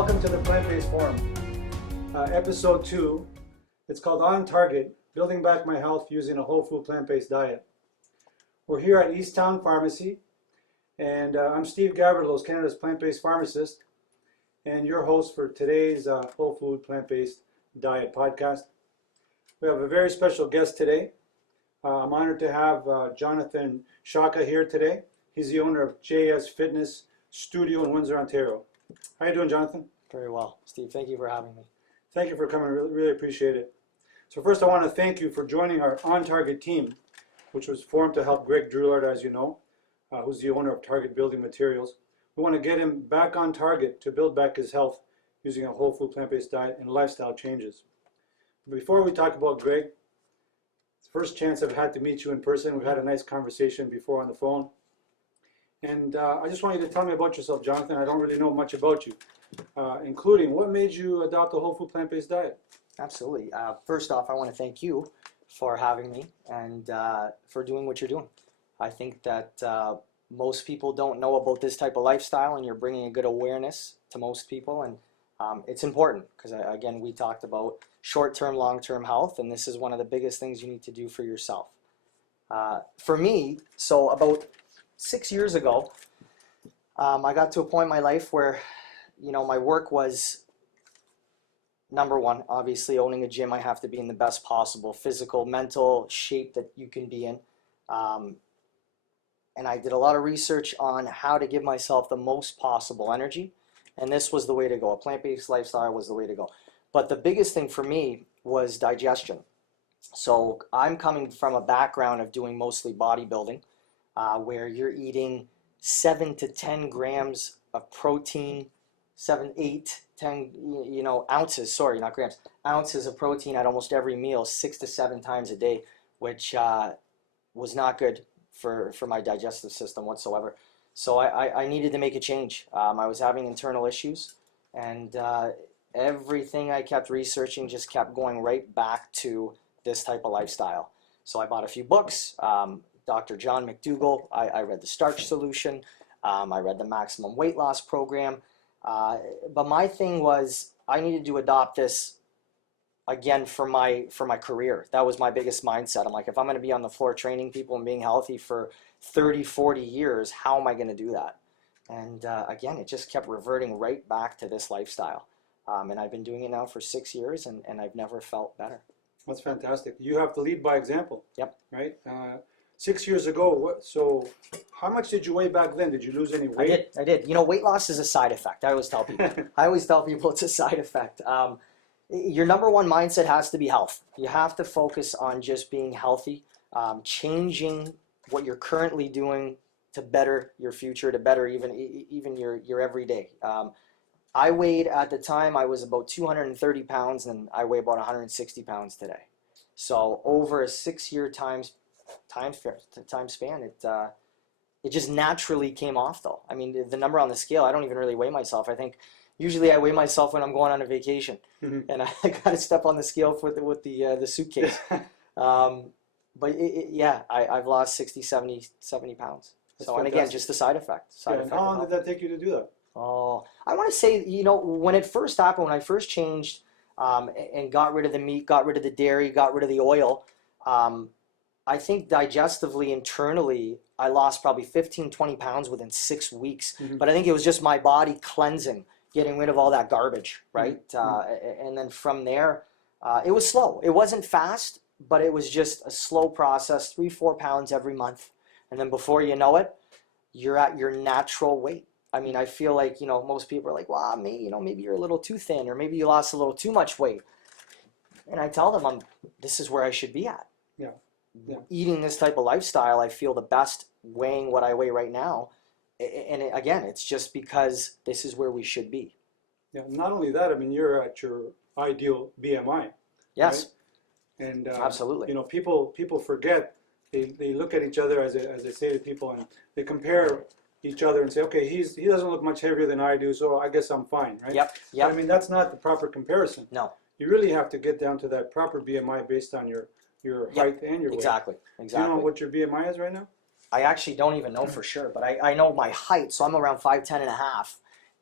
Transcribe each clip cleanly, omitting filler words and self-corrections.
welcome to the Plant Based Forum, episode 2. It's called On Target, Building Back My Health Using a Whole Food Plant-Based Diet. We're here at Easttown Pharmacy, and I'm Steve Gavrilos, Canada's plant-based pharmacist, and your host for today's Whole Food Plant-Based Diet podcast. We have a very special guest today. I'm honored to have Jonathan Sciacca here today. He's the owner of JS Fitness Studio in Windsor, Ontario. How are you doing, Jonathan? Very well, Steve. Thank you for having me. Thank you for coming. Really appreciate it. So first, I want to thank you for joining our On Target team, which was formed to help Greg Drouillard, as you know, who's the owner of Target Building Materials. We want to get him back on target to build back his health using a whole food plant-based diet and lifestyle changes. Before we talk about Greg, it's the first chance I've had to meet you in person. We've had a nice conversation before on the phone. And I just want you to tell me about yourself, Jonathan. I don't really know much about you, including what made you adopt a whole food plant-based diet? Absolutely. First off, I want to thank you for having me and for doing what you're doing. I think that most people don't know about this type of lifestyle, and you're bringing a good awareness to most people, and it's important because, again, we talked about short-term, long-term health, and this is one of the biggest things you need to do for yourself. For me, so about 6 years ago, I got to a point in my life where, my work was number one. Obviously, owning a gym, I have to be in the best possible physical, mental shape that you can be in. And I did a lot of research on how to give myself the most possible energy. And this was the way to go. A plant-based lifestyle was the way to go. But the biggest thing for me was digestion. So I'm coming from a background of doing mostly bodybuilding, where you're eating 7 to 10 grams of protein, 7, 8, 10, ounces, sorry, not grams, ounces of protein at almost every meal, 6 to 7 times a day, which was not good for my digestive system whatsoever. So I needed to make a change. I was having internal issues, and everything I kept researching just kept going right back to this type of lifestyle. So I bought a few books. Dr. John McDougall, I read The Starch Solution, I read the Maximum Weight Loss Program, but my thing was I needed to adopt this again for my career. That was my biggest mindset. I'm like, if I'm going to be on the floor training people and being healthy for 30, 40 years, how am I going to do that? And again, it just kept reverting right back to this lifestyle. And I've been doing it now for 6 years, and I've never felt better. That's fantastic. You have to lead by example. Yep. Right? 6 years ago, so how much did you weigh back then? Did you lose any weight? I did. Weight loss is a side effect. I always tell people. It's a side effect. Your number one mindset has to be health. You have to focus on just being healthy, changing what you're currently doing to better your future, to better even your everyday. I weighed, at the time, I was about 230 pounds, and I weigh about 160 pounds today. So over a 6-year time span, it just naturally came off, though. I mean, the number on the scale, I don't even really weigh myself. I think usually I weigh myself when I'm going on a vacation, and I got to step on the scale with the suitcase. But I've lost 60, 70 pounds. That's so, and again, just a side effect. And how long did that take you to do that? Oh, I want to say, when it first happened, when I first changed and got rid of the meat, got rid of the dairy, got rid of the oil, I think digestively, internally, I lost probably 15, 20 pounds within 6 weeks. But I think it was just my body cleansing, getting rid of all that garbage, right? And then from there, it was slow. It wasn't fast, but it was just a slow process, 3-4 pounds every month. And then before you know it, you're at your natural weight. I mean, I feel like, most people are like, well, maybe you're a little too thin, or maybe you lost a little too much weight. And I tell them, this is where I should be at. Yeah. Eating this type of lifestyle, I feel the best weighing what I weigh right now. And again, it's just because this is where we should be. Yeah. Not only that, I mean, you're at your ideal BMI. Yes. Right? And absolutely. People forget. They look at each other, as I say to people, and they compare each other and say, okay, he doesn't look much heavier than I do, so I guess I'm fine, right? Yep. I mean, that's not the proper comparison. No. You really have to get down to that proper BMI based on your height and your weight. Exactly. Do you know what your BMI is right now? I actually don't even know for sure, but I know my height, so I'm around 5'10" and a half.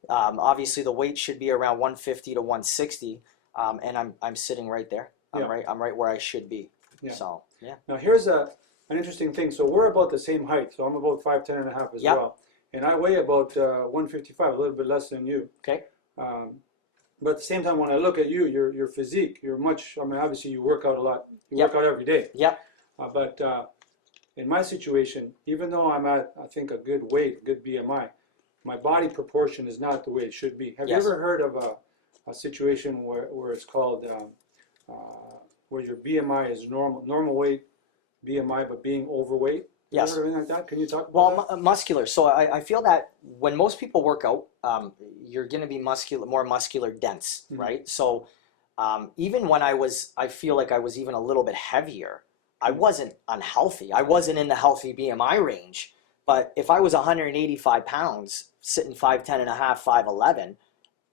Obviously, the weight should be around 150 to 160, and I'm sitting right there. I'm right where I should be. Yeah. So yeah. Now here's an interesting thing. So we're about the same height. So I'm about 5'10" and a half as well. And I weigh about 155, a little bit less than you. Okay. But at the same time, when I look at you, your physique, you're much, I mean, obviously you work out a lot. You work out every day. Yep. But in my situation, even though I'm at, I think, a good weight, good BMI, my body proportion is not the way it should be. Have you ever heard of a situation where it's called, where your BMI is normal weight BMI, but being overweight? Yes. Or anything like that? Can you talk about that? Muscular. So I feel that when most people work out, you're going to be more muscular dense, right? So even when I feel like I was even a little bit heavier, I wasn't unhealthy. I wasn't in the healthy BMI range. But if I was 185 pounds, sitting 5'10" and a half, 5'11",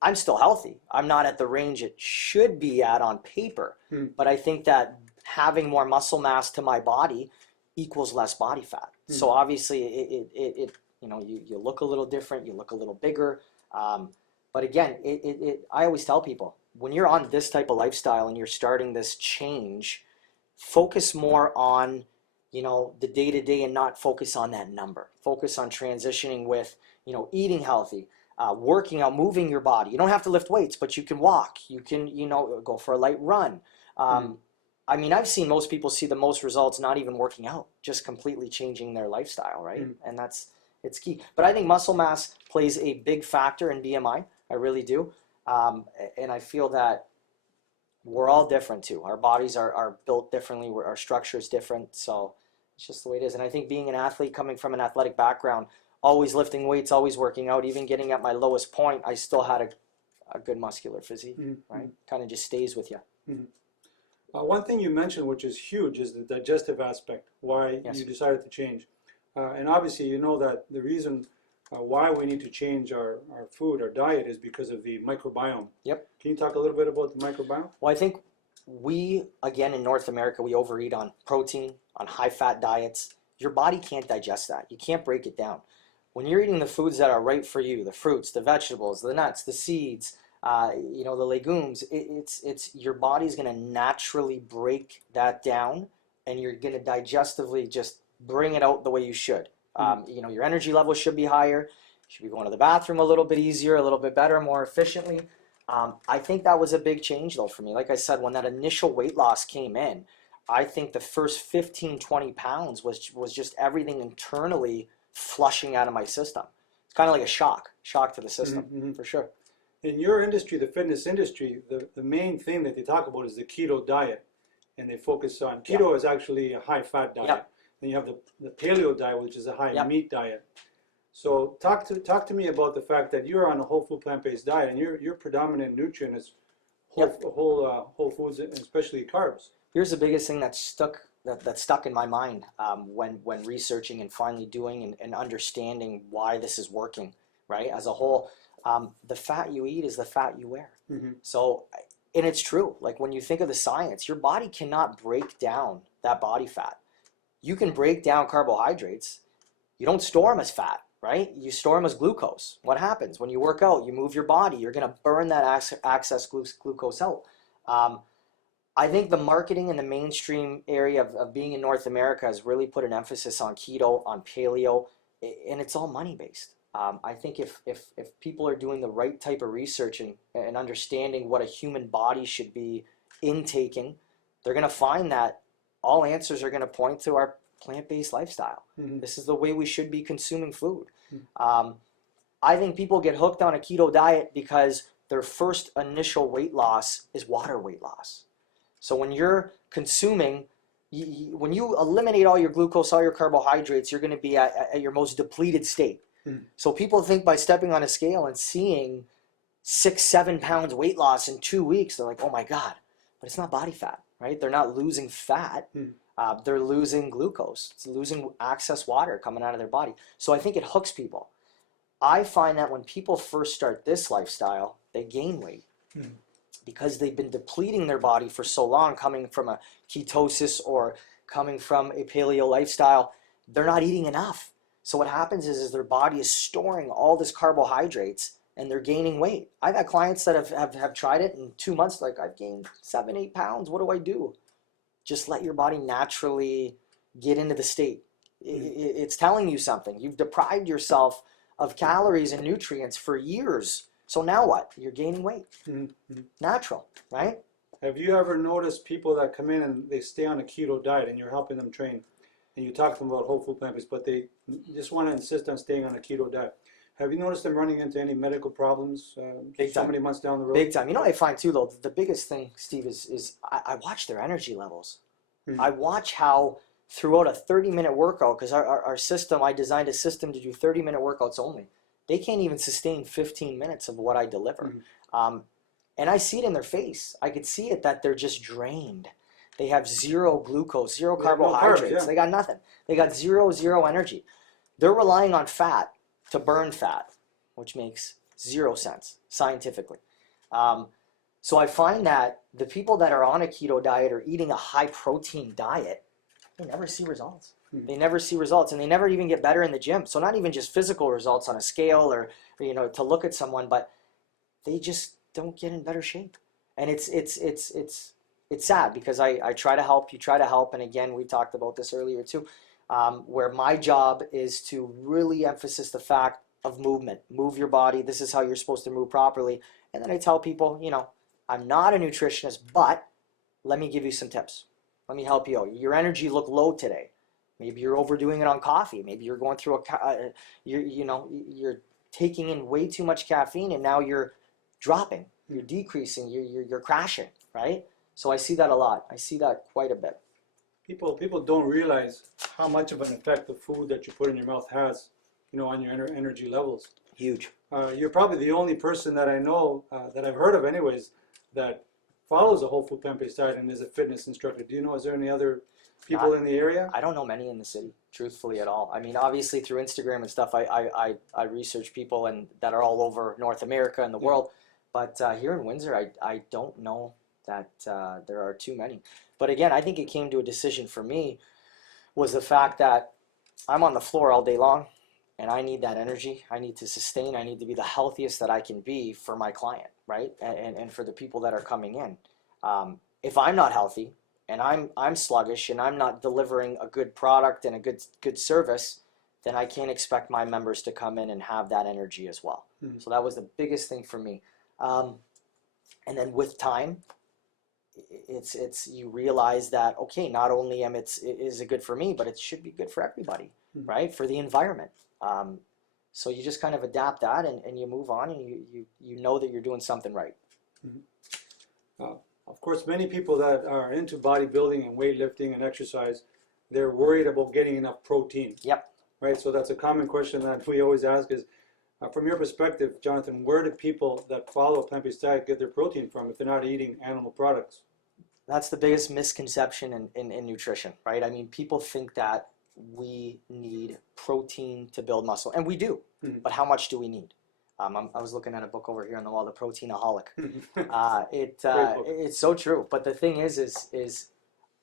I'm still healthy. I'm not at the range it should be at on paper. But I think that having more muscle mass to my body equals less body fat. So obviously it you look a little different, you look a little bigger. But again, I always tell people, when you're on this type of lifestyle and you're starting this change, focus more on, the day-to-day and not focus on that number. Focus on transitioning with, eating healthy, working out, moving your body. You don't have to lift weights, but you can walk. You can, go for a light run. I mean, I've seen most people see the most results not even working out, just completely changing their lifestyle, right? And it's key. But I think muscle mass plays a big factor in BMI. I really do. And I feel that we're all different too. Our bodies are built differently. Our structure is different. So it's just the way it is. And I think being an athlete, coming from an athletic background, always lifting weights, always working out, even getting at my lowest point, I still had a good muscular physique, right? Kind of just stays with you. One thing you mentioned, which is huge, is the digestive aspect, why you decided to change. And obviously, you know that the reason why we need to change our food, our diet, is because of the microbiome. Yep. Can you talk a little bit about the microbiome? Well, I think again, in North America, we overeat on protein, on high-fat diets. Your body can't digest that. You can't break it down. When you're eating the foods that are right for you, the fruits, the vegetables, the nuts, the seeds, the legumes, it's your body's going to naturally break that down, and you're going to digestively just bring it out the way you should. Your energy level should be higher. You should be going to the bathroom a little bit easier, a little bit better, more efficiently. I think that was a big change, though, for me. Like I said, when that initial weight loss came in, I think the first 15, 20 pounds was just everything internally flushing out of my system. It's kind of like a shock to the system, for sure. In your industry, the fitness industry, the main thing that they talk about is the keto diet. And they focus on, keto is actually a high-fat diet. Then you have the paleo diet, which is a high-meat diet. So talk to me about the fact that you're on a whole food plant-based diet, and your predominant nutrient is whole foods, and especially carbs. Here's the biggest thing that stuck in my mind when researching and finally doing and understanding why this is working, right? As a whole, the fat you eat is the fat you wear. So, and it's true. Like when you think of the science, your body cannot break down that body fat. You can break down carbohydrates. You don't store them as fat, right? You store them as glucose. What happens when you work out? You move your body. You're going to burn that excess glucose out. I think the marketing in the mainstream area of being in North America has really put an emphasis on keto, on paleo, and it's all money-based. I think if people are doing the right type of research and understanding what a human body should be intaking, they're going to find that all answers are going to point to our plant-based lifestyle. This is the way we should be consuming food. I think people get hooked on a keto diet because their first initial weight loss is water weight loss. So when you're consuming, when you eliminate all your glucose, all your carbohydrates, you're going to be at your most depleted state. So people think by stepping on a scale and seeing 6-7 pounds weight loss in 2 weeks, they're like, oh my God, but it's not body fat, right? They're not losing fat. They're losing glucose. It's losing excess water coming out of their body. So I think it hooks people. I find that when people first start this lifestyle, they gain weight because they've been depleting their body for so long, coming from a ketosis or coming from a paleo lifestyle. They're not eating enough. So what happens is their body is storing all this carbohydrates and they're gaining weight. I've had clients that have tried it in 2 months, like, I've gained 7-8 pounds. What do I do? Just let your body naturally get into the state. It's telling you something. You've deprived yourself of calories and nutrients for years. So now what? You're gaining weight. Mm-hmm. Natural, right? Have you ever noticed people that come in and they stay on a keto diet and you're helping them train, and you talk to them about whole food plant-based, but they just want to insist on staying on a keto diet? Have you noticed them running into any medical problems Big so time. many months down the road? Big time. You know what I find too, though? The biggest thing, Steve, is I watch their energy levels. Mhm. I watch how throughout a 30-minute workout, because our system, I designed a system to do 30-minute workouts only. They can't even sustain 15 minutes of what I deliver. Mhm. And I see it in their face. I could see it that they're just drained. They have zero glucose, zero They have no carbs, carbohydrates. yeah. They got nothing. They got zero energy. They're relying on fat to burn fat, which makes zero sense scientifically. So I find that the people that are on a keto diet or eating a high protein diet, they never see results. They never see results, and they never even get better in the gym. So not even just physical results on a scale or to look at someone, but they just don't get in better shape. And it's sad, because I try to help, you try to help, and again, we talked about this earlier too, where my job is to really emphasize the fact of movement. Move your body. This is how you're supposed to move properly. And then I tell people, I'm not a nutritionist, but let me give you some tips. Let me help you out. Your energy look low today. Maybe you're overdoing it on coffee. Maybe you're going through you're taking in way too much caffeine, and now you're dropping, you're decreasing, you're crashing, right? So I see that a lot. I see that quite a bit. People don't realize how much of an effect the food that you put in your mouth has, on your energy levels. Huge. You're probably the only person that I know, that I've heard of anyways, that follows a whole food plant-based diet and is a fitness instructor. Do you know, is there any other people in the area? I don't know many in the city, truthfully, at all. I mean, obviously through Instagram and stuff, I research people that are all over North America and the world. But here in Windsor, I don't know that there are too many. But again, I think it came to a decision for me, was the fact that I'm on the floor all day long, and I need that energy. I need to sustain. I need to be the healthiest that I can be for my client, right? And for the people that are coming in. If I'm not healthy, and I'm sluggish, and I'm not delivering a good product and a good service, then I can't expect my members to come in and have that energy as well. Mm-hmm. So that was the biggest thing for me. And then with time, it's you realize that, okay, not only is it good for me, but it should be good for everybody, mm-hmm. right? For the environment. So you just kind of adapt that, and you move on, and you know that you're doing something right. Mm-hmm. Of course, many people that are into bodybuilding and weightlifting and exercise, they're worried about getting enough protein. Yep. Right. So that's a common question that we always ask is, from your perspective, Jonathan, where do people that follow a plant-based diet get their protein from if they're not eating animal products? That's the biggest misconception in nutrition, right? I mean, people think that we need protein to build muscle, and we do, mm-hmm. but how much do we need? I was looking at a book over here on the wall, The Proteinaholic. It's so true. But the thing is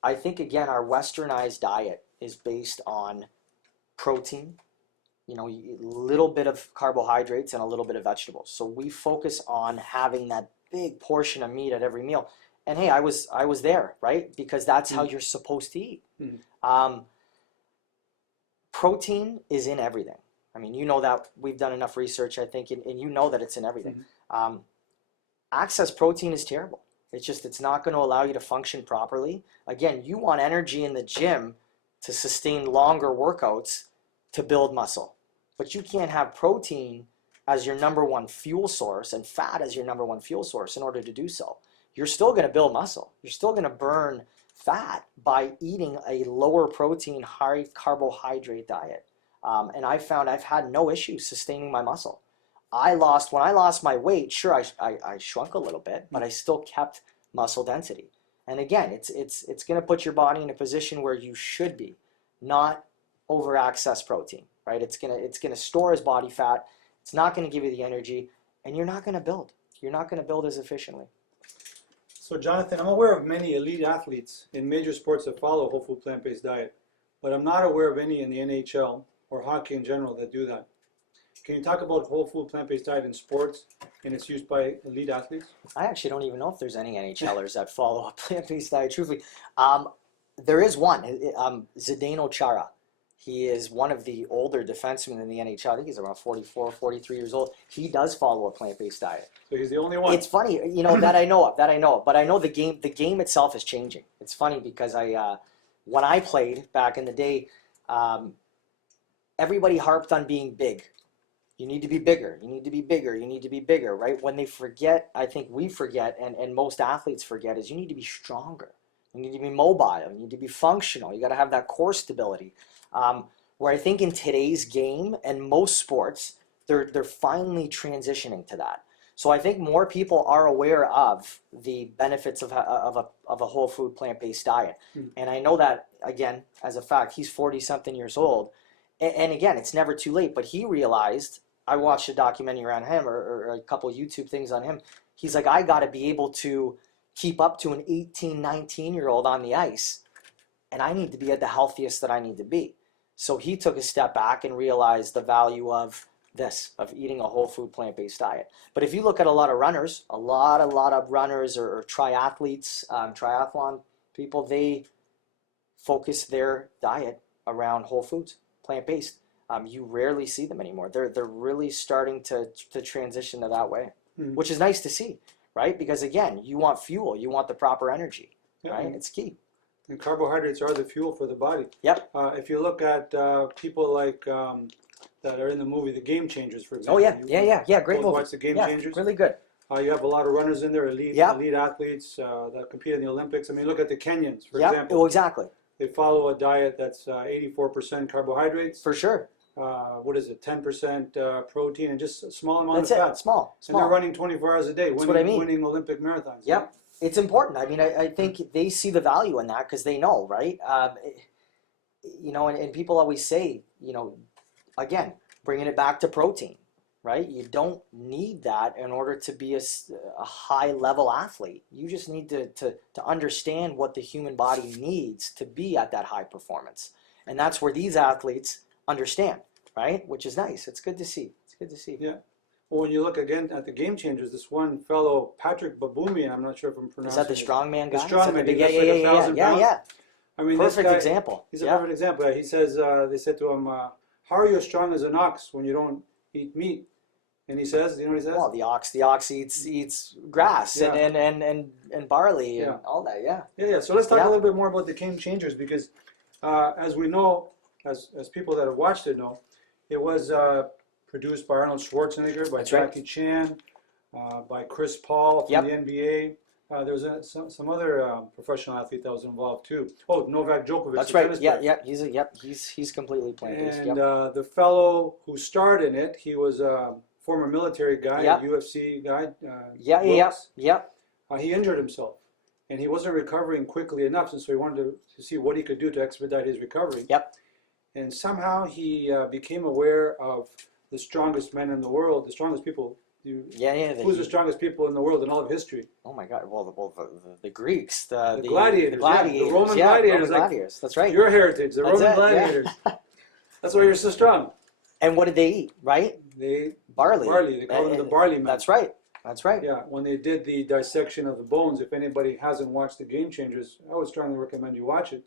I think, again, our westernized diet is based on protein, a little bit of carbohydrates and a little bit of vegetables. So we focus on having that big portion of meat at every meal. And hey, I was there, right? Because that's mm-hmm. how you're supposed to eat. Mm-hmm. Protein is in everything. I mean, you know that we've done enough research, I think, and you know that it's in everything. Mm-hmm. Excess protein is terrible. It's not going to allow you to function properly. Again, you want energy in the gym to sustain longer workouts to build muscle. But you can't have protein as your number one fuel source and fat as your number one fuel source in order to do so. You're still going to build muscle. You're still going to burn fat by eating a lower protein, high carbohydrate diet. And I found I've had no issues sustaining my muscle. When I lost my weight, sure, I shrunk a little bit, but I still kept muscle density. And again, it's going to put your body in a position where you should be, not over access protein, right? It's going to store as body fat. It's not going to give you the energy, and you're not going to build. You're not going to build as efficiently. So Jonathan, I'm aware of many elite athletes in major sports that follow a whole food plant-based diet, but I'm not aware of any in the NHL or hockey in general that do that. Can you talk about whole food plant-based diet in sports and its use by elite athletes? I actually don't even know if there's any NHLers that follow a plant-based diet, truthfully. There is one, Zdeno Chara. He is one of the older defensemen in the NHL. I think he's around 44, 43 years old. He does follow a plant-based diet. So he's the only one. It's funny, that I know of, but I know the game itself is changing. It's funny because when I played back in the day, everybody harped on being big. You need to be bigger, you need to be bigger, you need to be bigger, right? When they forget, I think we forget, and most athletes forget, is you need to be stronger. You need to be mobile, you need to be functional, you got to have that core stability. Where I think in today's game and most sports, they're finally transitioning to that. So I think more people are aware of the benefits of a whole food plant-based diet. And I know that, again, as a fact, he's 40-something years old. And again, it's never too late, but he realized, I watched a documentary around him or a couple of YouTube things on him. He's like, I got to be able to keep up to an 18, 19-year-old on the ice, and I need to be at the healthiest that I need to be. So he took a step back and realized the value of eating a whole food plant-based diet. But if you look at a lot of runners, a lot of runners or triathletes, triathlon people, they focus their diet around whole foods, plant-based. You rarely see them anymore. They're really starting to transition to that way, which is nice to see, right? Because again, you want fuel, you want the proper energy, right? It's key. And carbohydrates are the fuel for the body. Yep. If you look at people like that are in the movie The Game Changers, for example. Oh yeah, great movie. Watch The Game Changers. Really good. You have a lot of runners in there, elite athletes that compete in the Olympics. I mean, look at the Kenyans, for example. Oh, exactly. They follow a diet that's 84% carbohydrates. For sure. What is it? 10% protein and just a small amount That's of fat. it. Small. And they're running 24 hours a day, That's what I mean. winning Olympic marathons. Yep. It's important. I mean, I think they see the value in that because they know, right? And people always say, again, bringing it back to protein, right? You don't need that in order to be a high-level athlete. You just need to understand what the human body needs to be at that high performance. And that's where these athletes understand, right? Which is nice. It's good to see. It's good to see. Yeah. Well, when you look again at the Game Changers, this one fellow, Patrick Baboumian, I'm not sure if I'm pronouncing it. Is that the strongman guy? The strongman. Yeah. I mean, perfect this guy, example. He's a perfect example. He says, they said to him, how are you as strong as an ox when you don't eat meat? And he says, you know what he says? Well, the ox eats grass and barley and all that, Yeah. So let's talk a little bit more about the Game Changers because as we know, as people that have watched it know, it was produced by Arnold Schwarzenegger, by Jackie Chan, by Chris Paul from the NBA. There was some other professional athlete that was involved too. Oh, Novak Djokovic. That's right. He's completely plant-based. And the fellow who starred in it, he was a former military guy, a UFC guy. He injured himself, and he wasn't recovering quickly enough, and so he wanted to see what he could do to expedite his recovery. And somehow he became aware of the strongest men in the world, the strongest people. Who's the strongest people in the world in all of history? Oh my God! Well, the Greeks, the gladiators, the Roman gladiators. Gladiators. That's right. Your heritage, the Roman gladiators. That's why you're so strong. And what did they eat? Right? Barley. They call them the barley men. That's right. Yeah. When they did the dissection of the bones, if anybody hasn't watched The Game Changers, I would strongly recommend you watch it.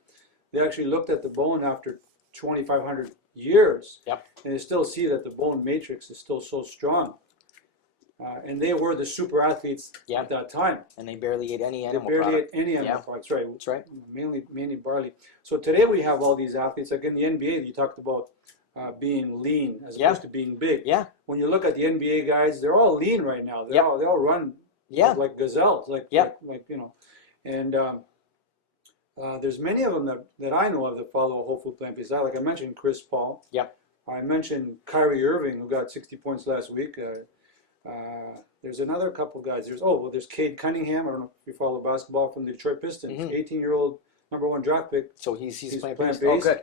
They actually looked at the bone after 2,500 years, and they still see that the bone matrix is still so strong. And they were the super athletes at that time. And they barely ate any animal products. They barely ate any animal products, right? That's right. Mainly barley. So today we have all these athletes. Like in the NBA, you talked about being lean as opposed to being big. When you look at the NBA guys, they're all lean right now. They all run like gazelles, And there's many of them that I know of that follow a whole food plant-based diet. Like I mentioned, Chris Paul. I mentioned Kyrie Irving, who got 60 points last week. There's another couple guys. There's Cade Cunningham. I don't know if you follow basketball, from the Detroit Pistons. 18-year-old #1 draft pick. So he's plant-based. Oh, good.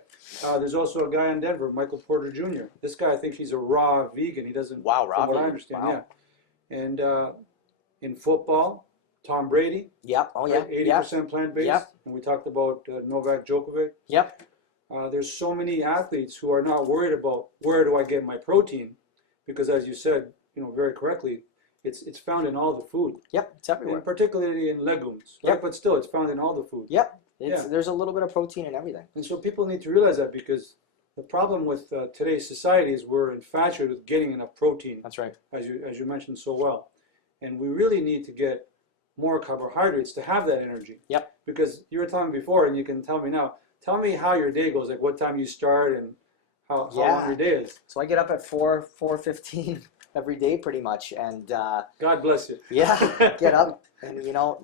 There's also a guy in Denver, Michael Porter Jr. This guy, I think he's a raw vegan. He doesn't. Wow, raw from what vegan. I understand, Wow. And in football, Tom Brady. 80% plant-based. And we talked about Novak Djokovic. There's so many athletes who are not worried about where do I get my protein. because as you said, very correctly, it's found in all the food. Yep, it's everywhere. And particularly in legumes, right? Yep. But still, it's found in all the food. Yep, Yeah. there's a little bit of protein in everything. And so people need to realize that, because the problem with today's society is we're infatuated with getting enough protein, That's right. as you mentioned so well. And we really need to get more carbohydrates to have that energy. Yep. Because you were telling me before, and you can tell me now, tell me how your day goes, like what time you start and how long your day is. So I get up at 4:15 every day pretty much, and God bless you. yeah, get up, and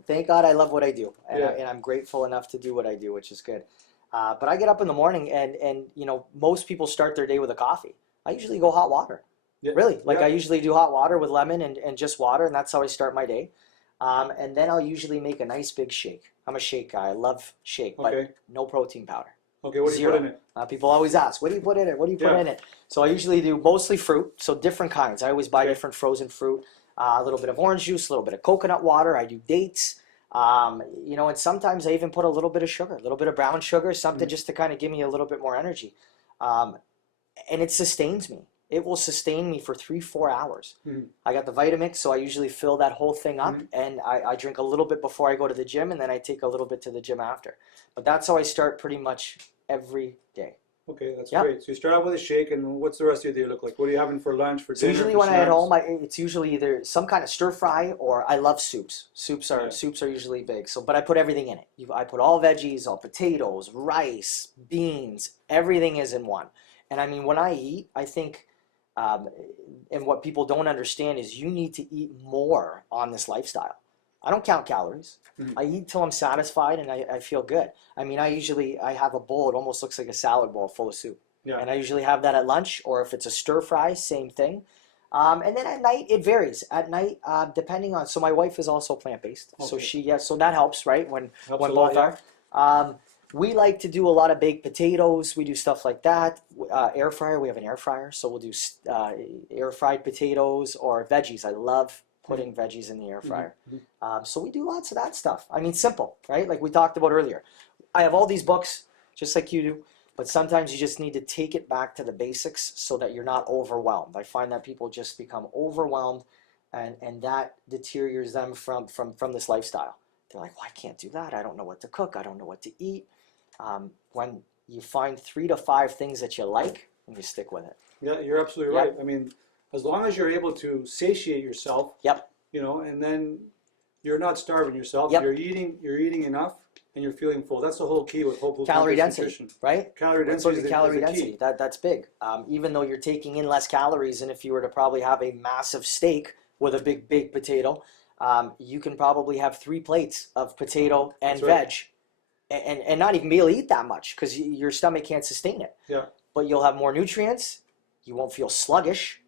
thank God I love what I do, and, Yeah. and I'm grateful enough to do what I do, which is good. But I get up in the morning, and most people start their day with a coffee. I usually go hot water. Yeah. Really, like Yeah. I usually do hot water with lemon and just water, and that's how I start my day. And then I'll usually make a nice big shake. I'm a shake guy. I love shake, but Okay. no protein powder. Okay, what do you Zero. put in it? People always ask, what do you put in it? What do you put Yeah. in it? So I usually do mostly fruit, so different kinds. I always buy Okay. different frozen fruit, a little bit of orange juice, a little bit of coconut water. I do dates, and sometimes I even put a little bit of sugar, a little bit of brown sugar, something just to kind of give me a little bit more energy. And it sustains me. It will sustain me for 3-4 hours. Mhm. I got the Vitamix, so I usually fill that whole thing up, and I drink a little bit before I go to the gym, and then I take a little bit to the gym after. But that's how I start pretty much every day. Okay, that's Yep. great. So you start out with a shake, and what's the rest of your day look like? What are you having for lunch, for So dinner, usually for when I'm at snacks? home, it's usually either some kind of stir fry, or I love soups. Soups are Yeah. usually big. So, but I put everything in it. I put all veggies, all potatoes, rice, beans. Everything is in one. And I mean, when I eat, I think, and what people don't understand is you need to eat more on this lifestyle. I don't count calories. Mhm. I eat till I'm satisfied and I feel good. I mean, I have a bowl. It almost looks like a salad bowl full of soup. Yeah. And I usually have that at lunch, or if it's a stir fry, same thing. And then at night, it varies. At night, depending on, so my wife is also plant-based. So Okay. so that helps, right? When Helps when a lot, both are. We like to do a lot of baked potatoes. We do stuff like that. Air fryer, we have an air fryer. So we'll do air fried potatoes or veggies. I love putting veggies in the air fryer. So we do lots of that stuff. I mean, simple, right? Like we talked about earlier. I have all these books, just like you do. But sometimes you just need to take it back to the basics so that you're not overwhelmed. I find that people just become overwhelmed, and that deteriorates them from this lifestyle. They're like, well, I can't do that. I don't know what to cook. I don't know what to eat. When you find 3 to 5 things that you like, and you stick with it. Yeah, you're absolutely Yep. right. I mean, as long as you're able to satiate yourself, Yep. and then you're not starving yourself. Yep. You're eating enough, and you're feeling full. That's the whole key with whole food Calorie plant-based density, nutrition. right? Calorie Let's density look is at calorie the density. key. That's big. Even though you're taking in less calories, and if you were to probably have a massive steak with a big baked potato, you can probably have 3 plates of potato and That's right. veg, and not even be able to eat that much because your stomach can't sustain it. Yeah. But you'll have more nutrients. You won't feel sluggish,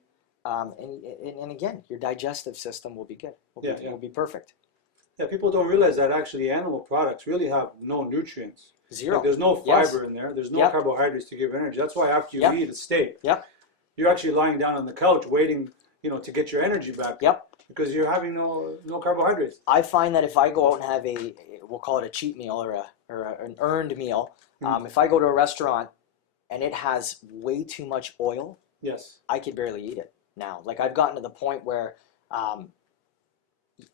and again, your digestive system will be good. Will be perfect. Yeah, people don't realize that actually animal products really have no nutrients. Zero. Like, there's no Yes. fiber in there. There's no Yep. carbohydrates to give energy. That's why after you Yep. eat a steak, Yep. you're actually lying down on the couch waiting, to get your energy back. Yep. Because you're having no carbohydrates. I find that if I go out and have we'll call it a cheat meal or an earned meal, if I go to a restaurant and it has way too much oil, Yes. I could barely eat it now. Like I've gotten to the point where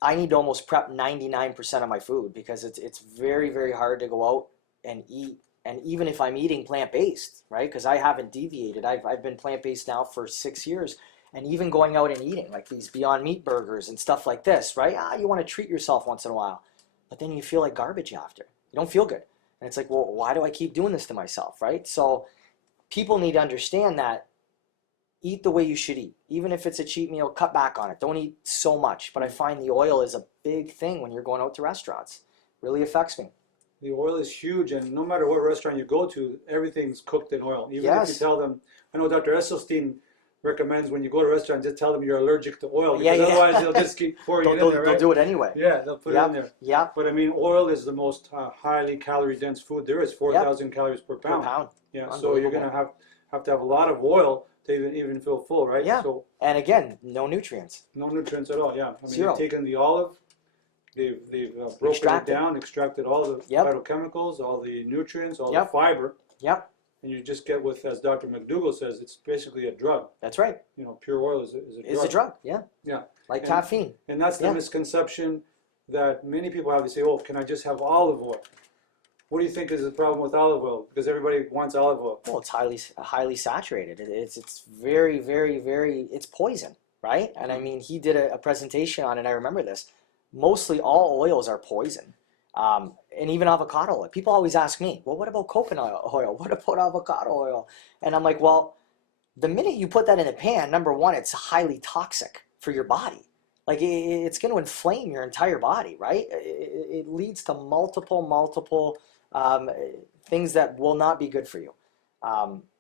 I need to almost prep 99% of my food because it's very, very hard to go out and eat. And even if I'm eating plant-based, right? Because I haven't deviated. I've been plant-based now for 6 years. And even going out and eating like these Beyond Meat burgers and stuff like this, right? You want to treat yourself once in a while. But then you feel like garbage after. You don't feel good. And it's like, well, why do I keep doing this to myself, right? So people need to understand that eat the way you should eat. Even if it's a cheat meal, cut back on it. Don't eat so much. But I find the oil is a big thing when you're going out to restaurants. Really affects me. The oil is huge, and no matter what restaurant you go to, everything's cooked in oil. Even if you Yes. tell them, I know Dr. Esselstyn recommends when you go to a restaurant, just tell them you're allergic to oil, Yeah, because yeah. otherwise they'll just keep pouring it in there, They'll right? do it anyway. Yeah, they'll put it in there. Yeah. But I mean, oil is the most highly calorie-dense food there is, 4,000 calories per Per pound. pound. Yeah, so you're gonna have to have a lot of oil to even feel full, right? Yeah. So And again, no nutrients. no nutrients at all. Yeah, I mean, Zero. they've taken the olive, they've broken Extracted. it down, extracted all the Yep. phytochemicals, all the nutrients, all Yep. the fiber, Yep. and you just get with, as Dr. McDougall says, it's basically a drug. That's right. You know, pure oil is a drug. It's a drug, yeah. Yeah. Like caffeine. And that's the misconception that many people have. They say, oh, can I just have olive oil? What do you think is the problem with olive oil? Because everybody wants olive oil. Well, it's highly saturated. It's very, very, very, it's poison, right? And I mean, he did a presentation on it, I remember this. Mostly all oils are poison. And even avocado oil. People always ask me, well, what about coconut oil? What about avocado oil? And I'm like, well, the minute you put that in a pan, number one, it's highly toxic for your body. Like it's going to inflame your entire body, right? It leads to multiple things that will not be good for you.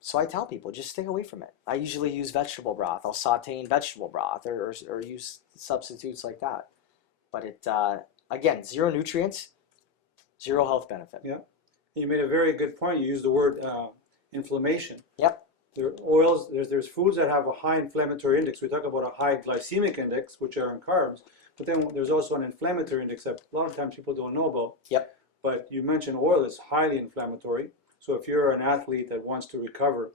So I tell people, just stay away from it. I usually use vegetable broth. I'll saute in vegetable broth or use substitutes like that. But it, again, zero nutrients, zero health benefit. Yeah. You made a very good point. You used the word inflammation. Yep. There are oils, there's foods that have a high inflammatory index. We talk about a high glycemic index, which are in carbs, but then there's also an inflammatory index that a lot of times people don't know about. Yep. But you mentioned oil is highly inflammatory. So if you're an athlete that wants to recover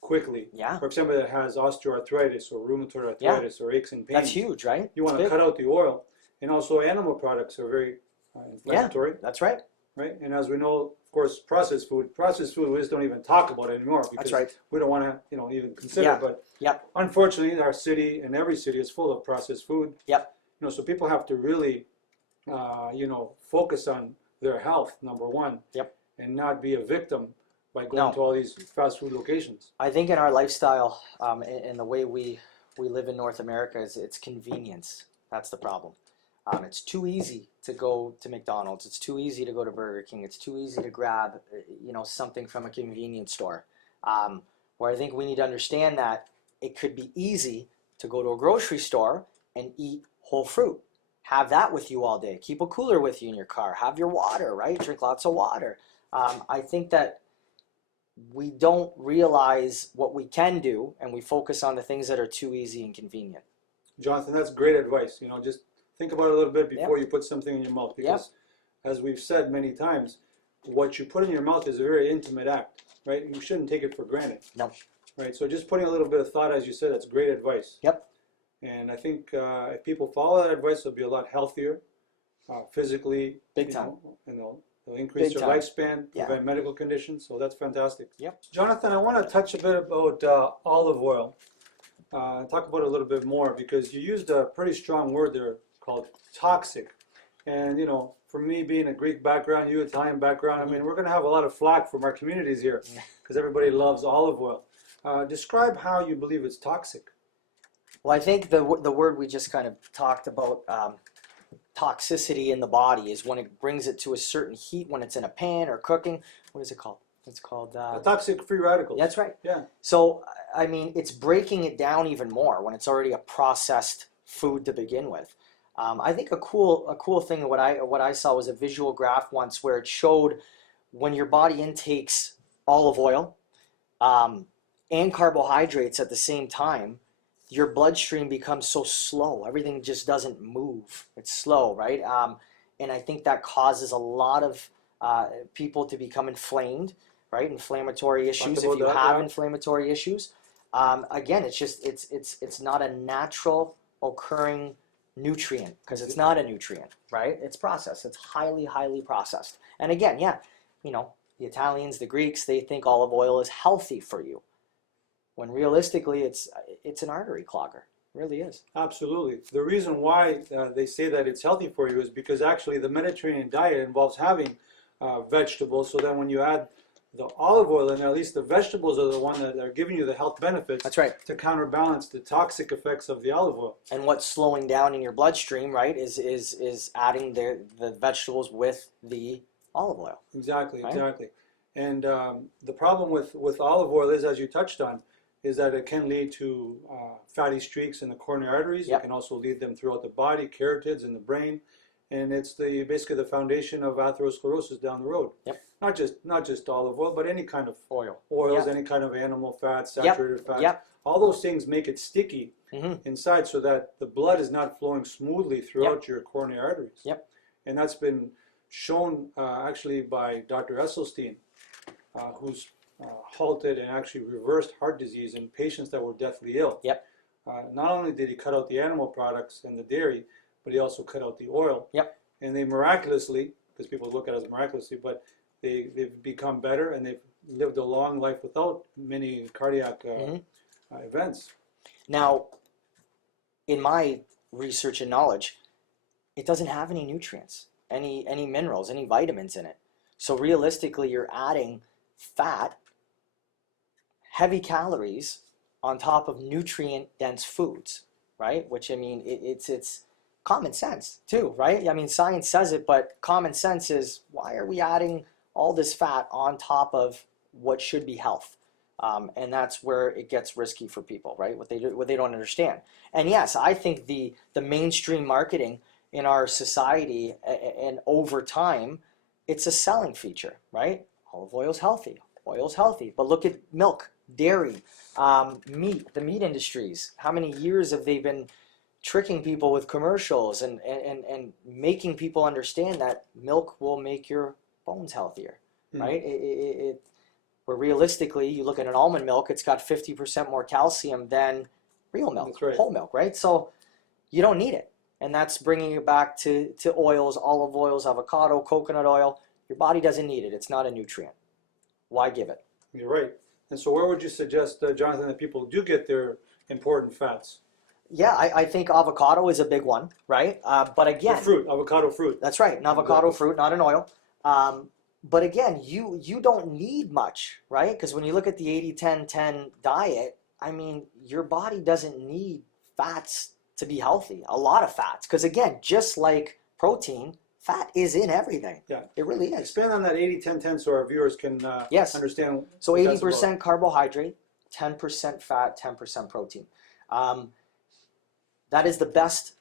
quickly, for example, that has osteoarthritis or rheumatoid arthritis or aches and pains, that's huge, right? You want to cut out the oil. And also animal products are very inflammatory. Yeah, that's right. Right? And as we know, of course, processed food we just don't even talk about anymore because we don't want to, even consider. But unfortunately, our city and every city is full of processed food. Yep. So people have to really, focus on their health, number one. Yep. And not be a victim by going to all these fast food locations. I think in our lifestyle, and the way we live in North America, it's convenience. That's the problem. It's too easy to go to McDonald's. It's too easy to go to Burger King. It's too easy to grab, something from a convenience store. Where I think we need to understand that it could be easy to go to a grocery store and eat whole fruit. Have that with you all day. Keep a cooler with you in your car. Have your water, right? Drink lots of water. I think that we don't realize what we can do, and we focus on the things that are too easy and convenient. Jonathan, that's great advice. Just think about it a little bit before you put something in your mouth, because as we've said many times, what you put in your mouth is a very intimate act, right? You shouldn't take it for granted. No. Right? So just putting a little bit of thought, as you said, that's great advice. Yep. And I think if people follow that advice, they'll be a lot healthier physically. Big time. They'll increase their lifespan, prevent medical conditions. So that's fantastic. Yep. Jonathan, I want to touch a bit about olive oil. Talk about it a little bit more, because you used a pretty strong word there called toxic. And, for me being a Greek background, you Italian background, I mean, we're going to have a lot of flack from our communities here because everybody loves olive oil. Describe how you believe it's toxic. Well, I think the word we just kind of talked about, toxicity in the body, is when it brings it to a certain heat, when it's in a pan or cooking. What is it called? It's called toxic free radicals. That's right. Yeah. So, I mean, it's breaking it down even more when it's already a processed food to begin with. I think a cool thing, what I saw was a visual graph once where it showed when your body intakes olive oil and carbohydrates at the same time, your bloodstream becomes so slow. Everything just doesn't move. It's slow, right? And I think that causes a lot of people to become inflamed, right? Inflammatory issues. If you have inflammatory issues, again, it's not a natural occurring nutrient, because it's not a nutrient, right? It's processed. It's highly processed. And again, the Italians, the Greeks, they think olive oil is healthy for you, when realistically it's an artery clogger. It really is. Absolutely. The reason why they say that it's healthy for you is because actually the Mediterranean diet involves having vegetables, so that when you add the olive oil, and at least the vegetables are the one that are giving you the health benefits. That's right. To counterbalance the toxic effects of the olive oil. And what's slowing down in your bloodstream, right, is adding the vegetables with the olive oil. Exactly, right? Exactly. And the problem with olive oil is, as you touched on, is that it can lead to fatty streaks in the coronary arteries. It can also lead them throughout the body, keratids in the brain. And it's basically the foundation of atherosclerosis down the road. Yep. Not just olive oil, but any kind of oils, any kind of animal fats, saturated fats. Yep. All those things make it sticky inside, so that the blood is not flowing smoothly throughout your coronary arteries. Yep. And that's been shown actually by Dr. Esselstyn, who's halted and actually reversed heart disease in patients that were deathly ill. Yep. Not only did he cut out the animal products and the dairy, but he also cut out the oil. Yep. And they miraculously, because people look at it as miraculously, but they've become better and they've lived a long life without many cardiac events. Now, in my research and knowledge, it doesn't have any nutrients, any minerals, any vitamins in it. So realistically, you're adding fat, heavy calories on top of nutrient-dense foods, right? Which, I mean, it's common sense too, right? I mean, science says it, but common sense is, why are we adding all this fat on top of what should be health? And that's where it gets risky for people, right? What they don't understand. And yes, I think the mainstream marketing in our society and over time, it's a selling feature, right? Olive oil's healthy, oil's healthy. But look at milk, dairy, meat, the meat industries. How many years have they been tricking people with commercials and making people understand that milk will make your bones healthier, right? Where realistically, you look at an almond milk, it's got 50% more calcium than real milk, That's right. whole milk, right? So you don't need it. And that's bringing it back to oils, olive oils, avocado, coconut oil. Your body doesn't need it. It's not a nutrient. Why give it? You're right. And so where would you suggest, Jonathan, that people do get their important fats? Yeah, I think avocado is a big one, right? But again, The fruit, avocado fruit. that's right, an avocado fruit, not an oil. But again, you don't need much, right? Because when you look at the 80-10-10 diet, I mean, your body doesn't need fats to be healthy, a lot of fats. Because again, just like protein, fat is in everything. Yeah. It really is. Expand on that 80-10-10 so our viewers can Yes. understand. So what that's 80% about. carbohydrate, 10% fat, 10% protein. That is the best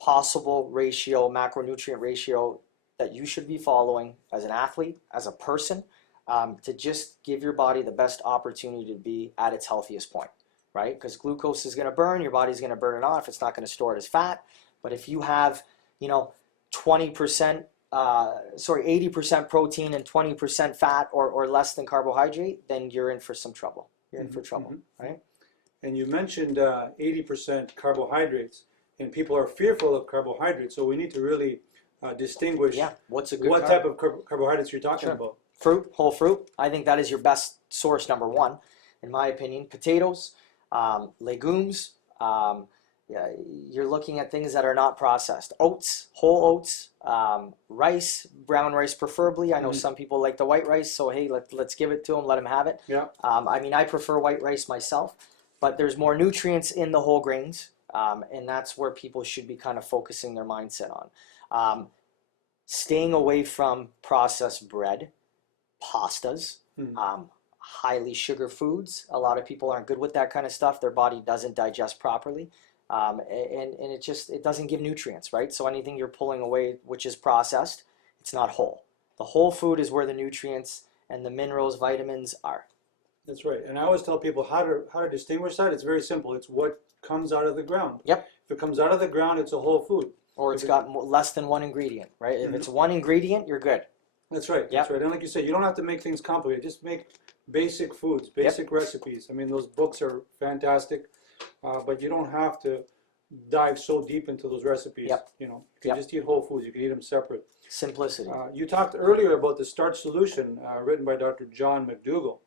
possible ratio, macronutrient ratio that you should be following as an athlete, as a person, to just give your body the best opportunity to be at its healthiest point, right? Because glucose is going to burn, your body's going to burn it off. It's not going to store it as fat. But if you have, 80% protein and 20% fat or less than carbohydrate, then you're in for some trouble. You're in for trouble, right? And you mentioned 80% carbohydrates, and people are fearful of carbohydrates, so we need to really distinguish What's a good what type of carbohydrates you're talking about. Fruit, whole fruit. I think that is your best source, number one, in my opinion. Potatoes, legumes. You're looking at things that are not processed. Oats, whole oats, rice, brown rice preferably. I know some people like the white rice, so hey, let's give it to them, let them have it. Yeah. I mean, I prefer white rice myself, but there's more nutrients in the whole grains, and that's where people should be kind of focusing their mindset on. Staying away from processed bread, pastas, highly sugar foods. A lot of people aren't good with that kind of stuff. Their body doesn't digest properly. And it doesn't give nutrients, right? So anything you're pulling away which is processed, it's not whole. The whole food is where the nutrients and the minerals, vitamins are. That's right. And I always tell people how to distinguish that. It's very simple. It's what comes out of the ground. Yep. If it comes out of the ground, it's a whole food. Or it's got less than one ingredient, right? If it's one ingredient, you're good. That's right. That's right. And like you said, you don't have to make things complicated. Just make basic foods, basic recipes. I mean, those books are fantastic, but you don't have to dive so deep into those recipes. You can just eat whole foods. You can eat them separate. Simplicity. You talked earlier about the Starch Solution, written by Dr. John McDougall,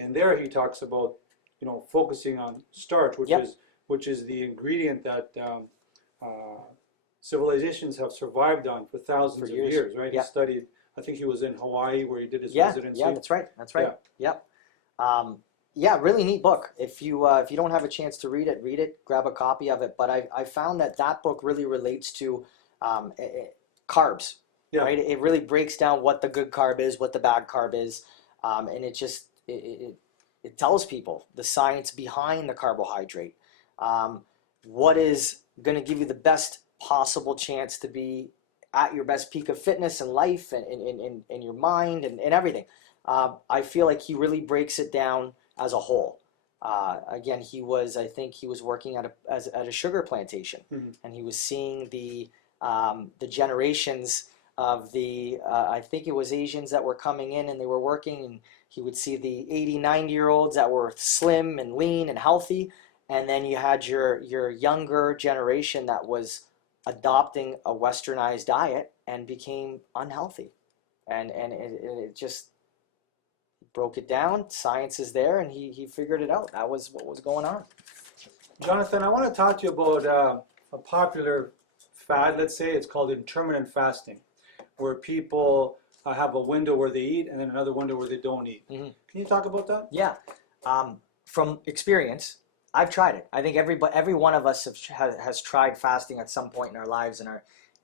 and there he talks about focusing on starch, which is the ingredient that civilizations have survived on for thousands of years, right? He studied. I think he was in Hawaii where he did his residency. Yeah, that's right. That's right. Really neat book. If you don't have a chance to read it, grab a copy of it. But I found that book really relates to carbs, right? It really breaks down what the good carb is, what the bad carb is, and it tells people the science behind the carbohydrate, what is going to give you the best possible chance to be at your best peak of fitness and life and in your mind and everything. I feel like he really breaks it down as a whole. Again, I think he was working at a sugar plantation, and he was seeing the generations of the, I think it was Asians that were coming in and they were working, and he would see the 80, 90-year-olds that were slim and lean and healthy. And then you had your younger generation that was adopting a westernized diet and became unhealthy. And it just broke it down. Science is there, and he figured it out. That was what was going on. Jonathan, I want to talk to you about a popular fad, let's say. It's called intermittent fasting, where people have a window where they eat and then another window where they don't eat. Mm-hmm. Can you talk about that? Yeah. From experience, I've tried it. I think every one of us has tried fasting at some point in our lives, in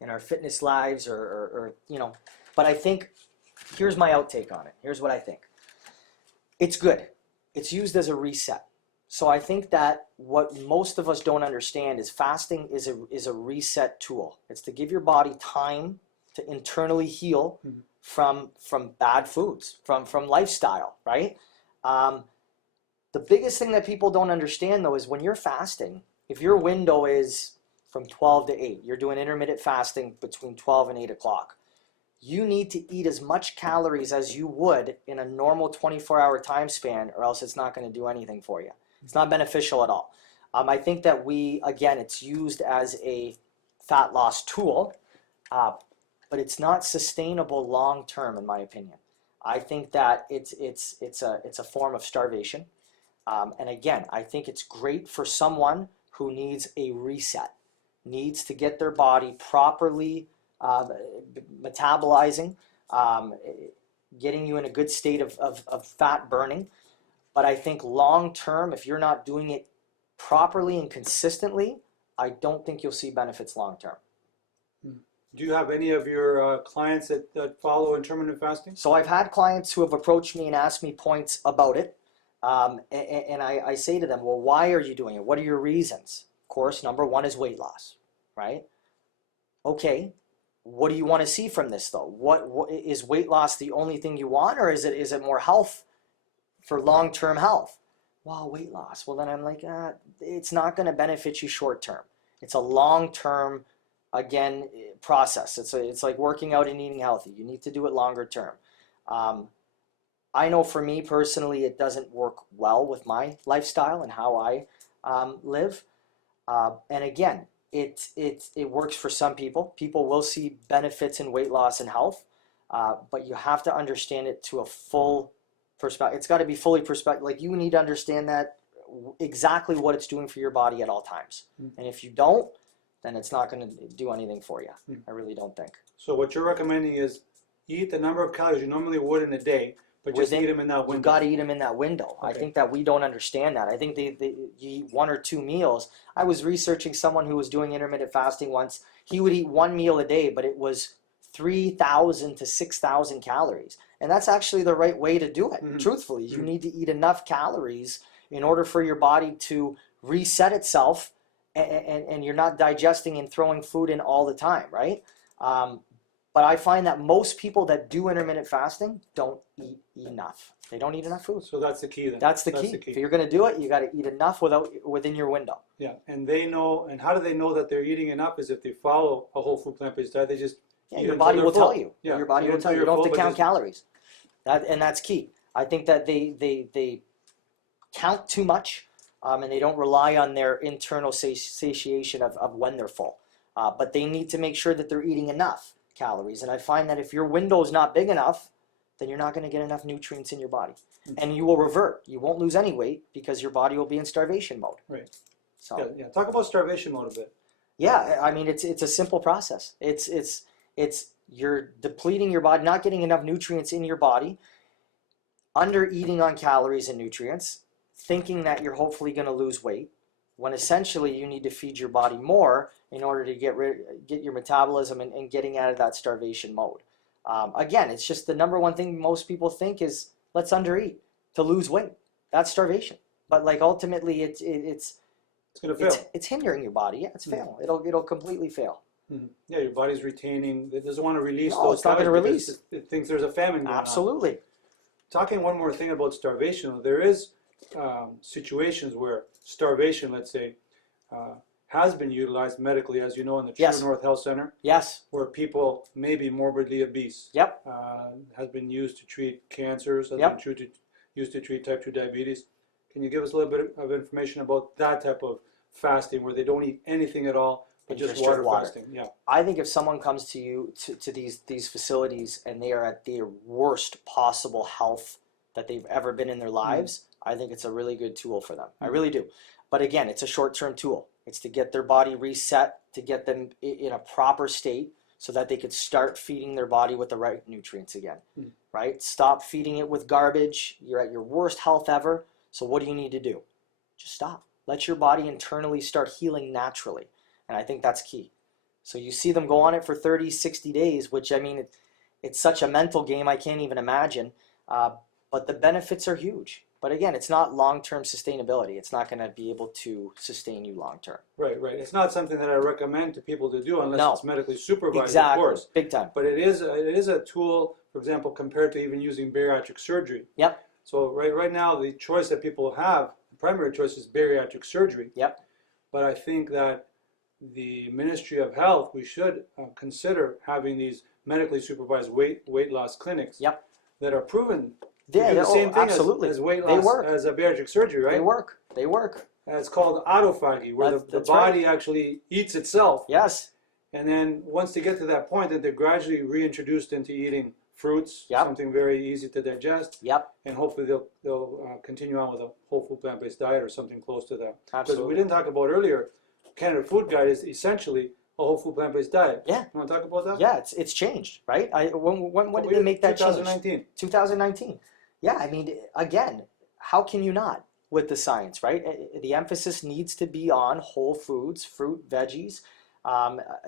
our fitness lives, or you know. But I think, here's my outtake on it. Here's what I think. It's good. It's used as a reset. So I think that what most of us don't understand is fasting is a reset tool. It's to give your body time to internally heal from bad foods, from lifestyle, right? The biggest thing that people don't understand, though, is when you're fasting, if your window is from 12 to 8, you're doing intermittent fasting between 12 and 8 o'clock, you need to eat as much calories as you would in a normal 24-hour time span, or else it's not going to do anything for you. It's not beneficial at all. I think that again, it's used as a fat loss tool, but it's not sustainable long term, in my opinion. I think that it's a form of starvation. And again, I think it's great for someone who needs a reset, needs to get their body properly metabolizing, getting you in a good state of fat burning. But I think long term, if you're not doing it properly and consistently, I don't think you'll see benefits long term. Do you have any of your clients that follow intermittent fasting? So I've had clients who have approached me and asked me points about it. And I say to them, well, why are you doing it? What are your reasons? Of course, number one is weight loss, right? Okay, what do you want to see from this, though? What is weight loss the only thing you want, or is it more health for long-term health? Well, weight loss. Well, then I'm like, it's not going to benefit you short-term. It's a long-term, again, process. It's like working out and eating healthy. You need to do it longer term. I know for me personally, it doesn't work well with my lifestyle and how I live. And again, it works for some people. People will see benefits in weight loss and health, but you have to understand it to a full perspective. It's got to be fully perspective. Like, you need to understand that exactly what it's doing for your body at all times. And if you don't, then it's not going to do anything for you. I really don't think. So what you're recommending is eat the number of calories you normally would in a day, but just eat them in that window. You got to eat them in that window. Okay. I think that we don't understand that. I think you eat 1 or 2 meals. I was researching someone who was doing intermittent fasting once. He would eat 1 meal a day, but it was 3,000 to 6,000 calories. And that's actually the right way to do it. Truthfully, you need to eat enough calories in order for your body to reset itself, and you're not digesting and throwing food in all the time, right? But I find that most people that do intermittent fasting don't eat enough. They don't eat enough food. So that's the key then. That's the key. If you're going to do it, you got to eat enough within your window. Yeah, and they know. And how do they know that they're eating enough? Is if they follow a whole food plant-based diet, they just your body will tell you. Yeah, your body will tell you. You don't have to count calories. And that's key. I think that they count too much, and they don't rely on their internal satiation of when they're full. But they need to make sure that they're eating enough calories. And I find that if your window is not big enough, then you're not going to get enough nutrients in your body. And you will revert. You won't lose any weight because your body will be in starvation mode. Right. So yeah. Talk about starvation mode a bit. Yeah, I mean, it's a simple process. It's you're depleting your body, not getting enough nutrients in your body, under eating on calories and nutrients, thinking that you're hopefully going to lose weight, when essentially you need to feed your body more in order to get your metabolism and getting out of that starvation mode. Again, it's just the number one thing most people think is, let's undereat to lose weight. That's starvation. But like ultimately, it's going to fail. It's hindering your body. Yeah, it's fail. It'll completely fail. Yeah, your body's retaining. It doesn't want to release No, those. It's not going to release. It thinks there's a famine going on. Absolutely. Talking one more thing about starvation, there is situations where starvation, let's say, has been utilized medically, as you know, in the True Yes. North Health Center, Yes. where people may be morbidly obese. Yep. Has been used to treat cancers, has Yep. been used to treat type 2 diabetes. Can you give us a little bit of information about that type of fasting where they don't eat anything at all, but And just just drink water water. fasting? Yeah. I think if someone comes to you to these facilities and they are at their worst possible health that they've ever been in their lives, I think it's a really good tool for them. I really do. But again, it's a short-term tool. It's to get their body reset, to get them in a proper state so that they could start feeding their body with the right nutrients again, right? Stop feeding it with garbage. You're at your worst health ever. So what do you need to do? Just stop. Let your body internally start healing naturally. And I think that's key. So you see them go on it for 30, 60 days, which I mean, it's such a mental game I can't even imagine. But the benefits are huge. But again, it's not long-term sustainability. It's not going to be able to sustain you long-term. Right, right. It's not something that I recommend to people to do unless No. it's medically supervised, Exactly. of course. Big time. But it is a tool, for example, compared to even using bariatric surgery. Yep. So right now, the choice that people have, the primary choice is bariatric surgery. Yep. But I think that the Ministry of Health, we should consider having these medically supervised weight loss clinics. Yep. That are proven Yeah, to do the same thing absolutely. as weight They loss work. as a bariatric surgery, right? They work. They work. It's called autophagy, where the That's body actually eats itself. Yes. And then once they get to that point, that they're gradually reintroduced into eating fruits, Yep. something very easy to digest, Yep. and hopefully they'll continue on with a whole food plant-based diet or something close to that. Because Absolutely. we didn't talk about earlier, Canada Food Guide is essentially a whole food plant-based diet. Yeah. You want to talk about that? Yeah, it's changed, right? When did they make that change? 2019. 2019. Yeah, I mean, again, how can you not with the science, right? The emphasis needs to be on whole foods, fruit, veggies.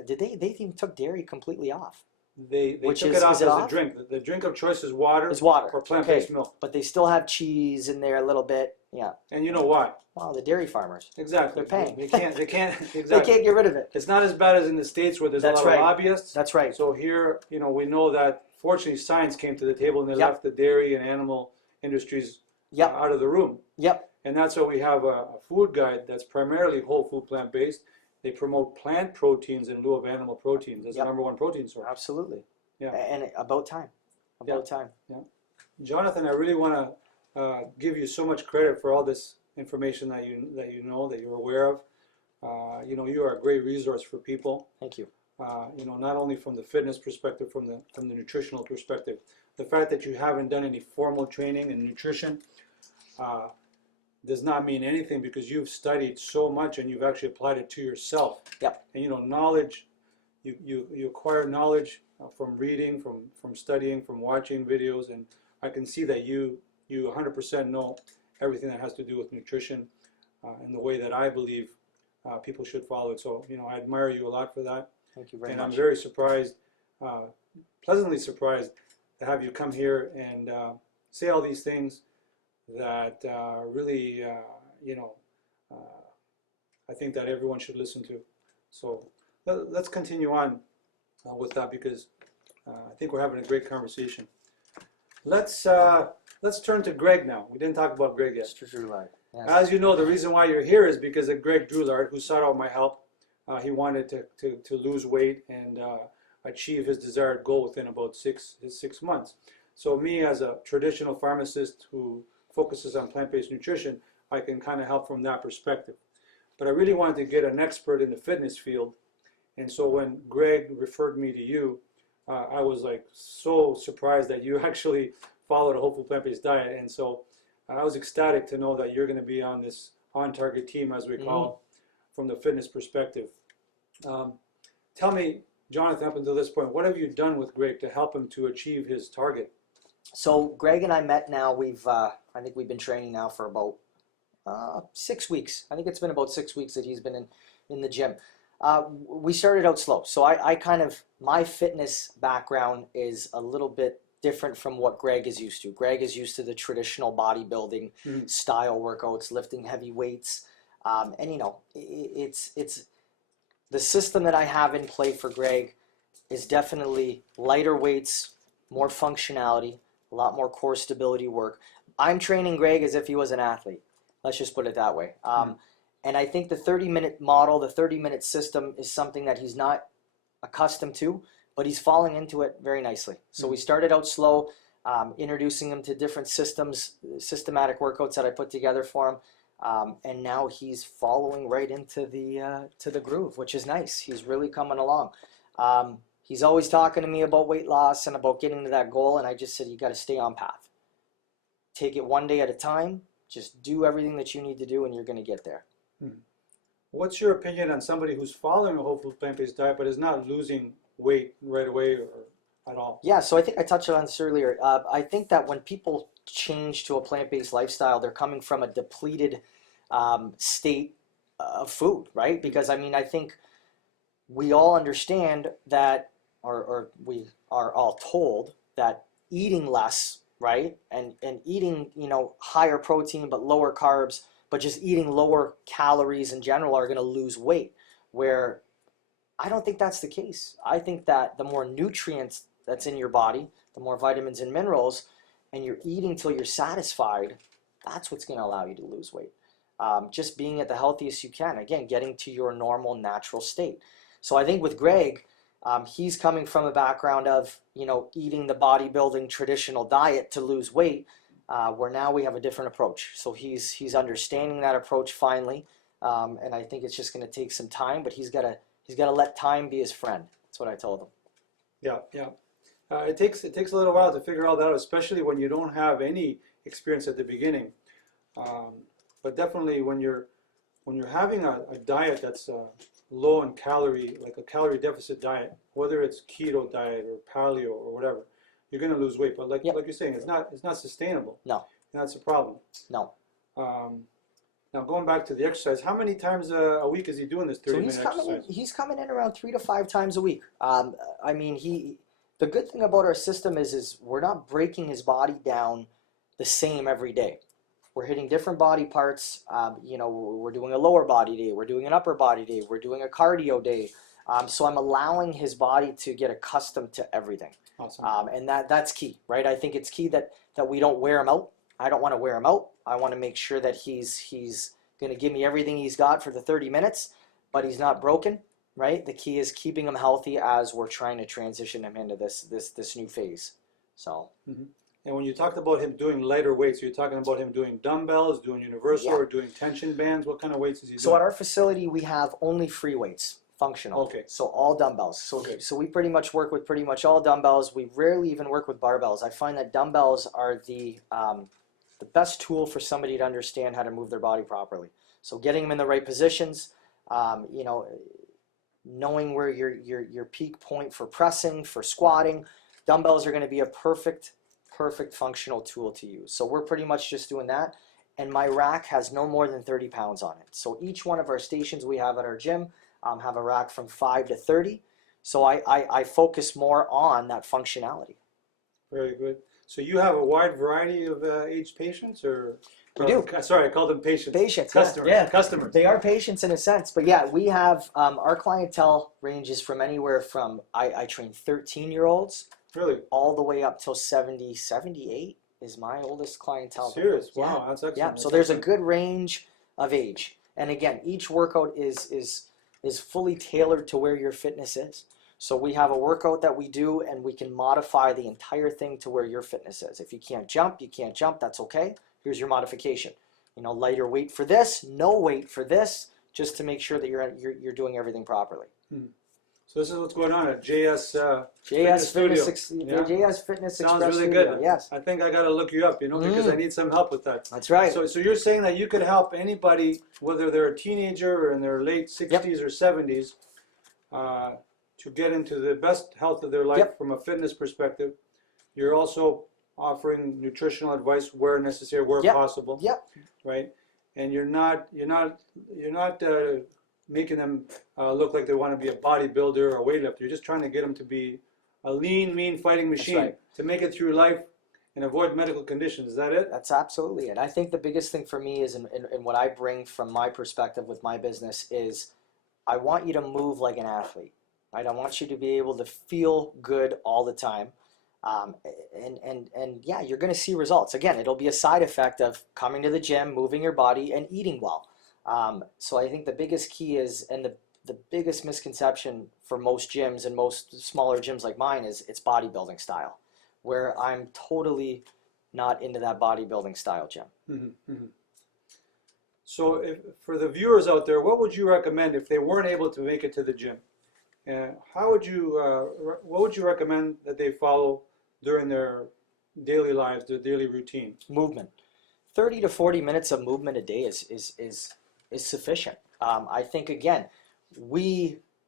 They even took dairy completely off. They Which took is it off it as a off? drink. The drink of choice is water, It's water. or plant-based Okay. milk. But they still have cheese in there a little bit. Yeah. And you know why? Well, the dairy farmers. Exactly. They're paying. They can't exactly. They can't get rid of it. It's not as bad as in the States where there's That's a lot right. of lobbyists. That's right. So here, we know that fortunately science came to the table and they Yep. left the dairy and animal industries Yep. out of the room. Yep. And that's why we have a food guide that's primarily whole food plant-based. They promote plant proteins in lieu of animal proteins as Yep. the #1 protein source. Absolutely. Yeah. And about time. About time. Jonathan, I really want to give you so much credit for all this information that you're aware of. You are a great resource for people. Thank you. Not only from the fitness perspective, from the nutritional perspective. The fact that you haven't done any formal training in nutrition does not mean anything because you've studied so much and you've actually applied it to yourself. Yep. And knowledge, you acquire knowledge from reading, from studying, from watching videos, and I can see that you 100% know everything that has to do with nutrition and the way that I believe people should follow it. So, I admire you a lot for that. Thank you very And much. I'm very surprised, pleasantly surprised to have you come here and say all these things that really, I think that everyone should listen to. So let's continue on with that because I think we're having a great conversation. Let's turn to Greg now. We didn't talk about Greg yet. Mr. Drouillard. Yes. As you know, the reason why you're here is because of Greg Drouillard, who sought out my help. He wanted to lose weight and achieve his desired goal within about 6 months. So me, as a traditional pharmacist who focuses on plant-based nutrition, I can kind of help from that perspective. But I really wanted to get an expert in the fitness field. And so when Greg referred me to you, I was like so surprised that you actually followed a whole food plant-based diet. And so I was ecstatic to know that you're going to be on this on-target team, as we call, from the fitness perspective. Tell me, Jonathan, up until this point, what have you done with Greg to help him to achieve his target? So Greg and I met now. I think we've been training now for about 6 weeks. I think it's been about 6 weeks that he's been in the gym. We started out slow. So my fitness background is a little bit different from what Greg is used to. Greg is used to the traditional bodybuilding style workouts, lifting heavy weights. And it's the system that I have in play for Greg is definitely lighter weights, more functionality, a lot more core stability work. I'm training Greg as if he was an athlete. Let's just put it that way. And I think the 30-minute model, the 30-minute system is something that he's not accustomed to, but he's falling into it very nicely. So we started out slow, introducing him to different systematic workouts that I put together for him. And now he's following right into the groove, which is nice. He's really coming along. He's always talking to me about weight loss and about getting to that goal, and I just said, you got to stay on path. Take it one day at a time. Just do everything that you need to do, and you're going to get there. What's your opinion on somebody who's following a whole food plant-based diet but is not losing weight right away or at all? Yeah, so I think I touched on this earlier. I think that when people change to a plant-based lifestyle, they're coming from a depleted state of food, right? Because, I mean, I think we all understand that, or we are all told that eating less, right, and eating, you know, higher protein but lower carbs, but just eating lower calories in general are going to lose weight, where I don't think that's the case. I think that the more nutrients that's in your body, the more vitamins and minerals, and you're eating till you're satisfied, that's what's going to allow you to lose weight. Just being at the healthiest you can, again, getting to your normal, natural state. So I think with Greg, he's coming from a background of, you know, eating the bodybuilding traditional diet to lose weight, where now we have a different approach. So he's understanding that approach finally, and I think it's just going to take some time, but he's got to let time be his friend. That's what I told him. Yeah, yeah. It takes a little while to figure all that out, especially when you don't have any experience at the beginning. But definitely when you're having a diet that's low in calorie, like a calorie deficit diet, whether it's keto diet or paleo or whatever, you're going to lose weight. But like you're saying, it's not sustainable. No. And that's a problem. No. Now going back to the exercise, how many times a week is he doing this 30-minute exercise? He's coming in around 3 to 5 times a week. I mean, the good thing about our system is we're not breaking his body down the same every day. We're hitting different body parts. You know, we're doing a lower body day. We're doing an upper body day. We're doing a cardio day. So I'm allowing his body to get accustomed to everything. Awesome. And that's key, right? I think it's key that we don't wear him out. I don't want to wear him out. I want to make sure that he's going to give me everything he's got for the 30 minutes, but he's not broken, right? The key is keeping him healthy as we're trying to transition him into this new phase. So. Mm-hmm. And when you talked about him doing lighter weights, you're talking about him doing dumbbells, doing universal, or doing tension bands. What kind of weights is he doing? So at our facility, we have only free weights, functional. Okay. So all dumbbells. So we pretty much work with pretty much all dumbbells. We rarely even work with barbells. I find that dumbbells are the best tool for somebody to understand how to move their body properly. So getting them in the right positions, you know, knowing where your peak point for pressing, for squatting, dumbbells are going to be a perfect functional tool to use. So we're pretty much just doing that. And my rack has no more than 30 pounds on it. So each one of our stations we have at our gym have a rack from 5 to 30. So I focus more on that functionality. Very good. So you have a wide variety of aged patients, or? We do. Sorry, I called them patients. Patients, Customers. yeah. Customers. They are patients in a sense, but yeah, we have our clientele ranges from anywhere from I train 13-year-olds. Really? All the way up till 70, 78 is my oldest clientele. Serious? Wow, that's excellent. Yeah, so there's a good range of age. And again, each workout is fully tailored to where your fitness is. So we have a workout that we do, and we can modify the entire thing to where your fitness is. If you can't jump, that's okay. Here's your modification. You know, lighter weight for this, no weight for this, just to make sure that you're doing everything properly. So this is what's going on at JS JS Fitness JS Fitness Sounds Express really Studio. good. Yes. I think I got to look you up, you know, because I need some help with that. That's right. So you're saying that you could help anybody, whether they're a teenager or in their late 60s or 70s, to get into the best health of their life from a fitness perspective. You're also offering nutritional advice where necessary, where possible. Right? And you're not making them look like they want to be a bodybuilder or a weightlifter. You're just trying to get them to be a lean, mean fighting machine to make it through life and avoid medical conditions. Is that it? That's absolutely it. I think the biggest thing for me is, in what I bring from my perspective with my business, is I want you to move like an athlete. Right? I want you to be able to feel good all the time. And yeah, you're going to see results. Again, it'll be a side effect of coming to the gym, moving your body, and eating well. So I think the biggest key is, and the biggest misconception for most gyms and most smaller gyms like mine is it's bodybuilding style, where I'm totally not into that bodybuilding style gym. Mm-hmm, mm-hmm. So for the viewers out there, what would you recommend if they weren't able to make it to the gym? What would you recommend that they follow during their daily lives, their daily routine? Movement. 30 to 40 minutes of movement a day is sufficient. I think, again,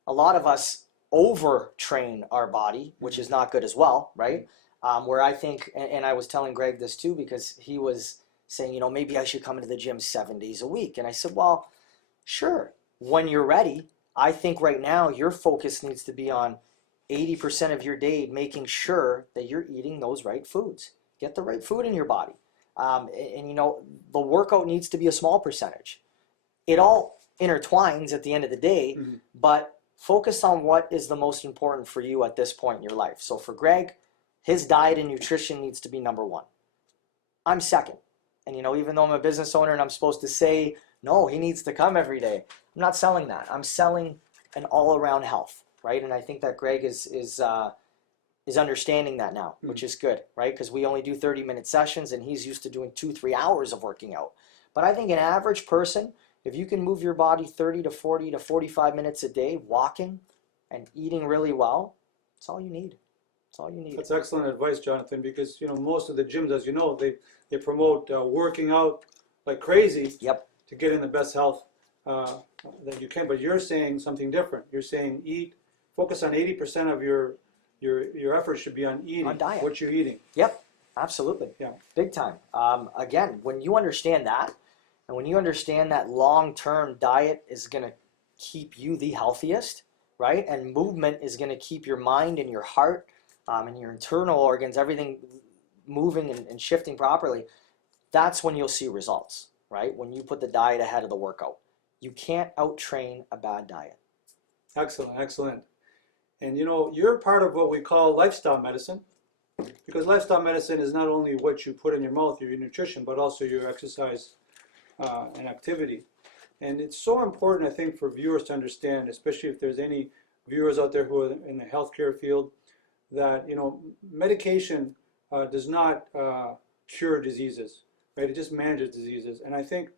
a lot of us overtrain our body, which is not good as well, right? Where I think, and I was telling Greg this too, because he was saying, you know, maybe I should come into the gym 7 days a week. And I said, well, sure, when you're ready. I think right now your focus needs to be on 80% of your day, making sure that you're eating those right foods. Get the right food in your body. And you know, the workout needs to be a small percentage. It all intertwines at the end of the day, Mm-hmm. but focus on what is the most important for you at this point in your life. So for Greg, his diet and nutrition needs to be number one. I'm second. And you know, even though I'm a business owner and I'm supposed to say, no, he needs to come every day, I'm not selling that. I'm selling an all-around health, right? And I think that Greg is understanding that now, which is good, right? Because we only do 30-minute sessions and he's used to doing 2-3 hours of working out. But I think an average person, if you can move your body 30 to 40 to 45 minutes a day, walking and eating really well, that's all you need. That's all you need. That's excellent advice, Jonathan, because you know most of the gyms, as you know, they promote working out like crazy. Yep. To get in the best health that you can. But you're saying something different. You're saying focus on 80% of your effort should be on eating. On diet. What you're eating. Yep, absolutely. Yeah. Big time. Again, when you understand that, and when you understand that long-term diet is going to keep you the healthiest, right? And movement is going to keep your mind and your heart and your internal organs, everything moving and shifting properly, that's when you'll see results, right? When you put the diet ahead of the workout. You can't out-train a bad diet. Excellent, excellent. And you know, you're part of what we call lifestyle medicine, because lifestyle medicine is not only what you put in your mouth, your nutrition, but also your exercise and activity. And it's so important, I think, for viewers to understand, especially if there's any viewers out there who are in the healthcare field, that you know, medication does not cure diseases, right? It just manages diseases. And I think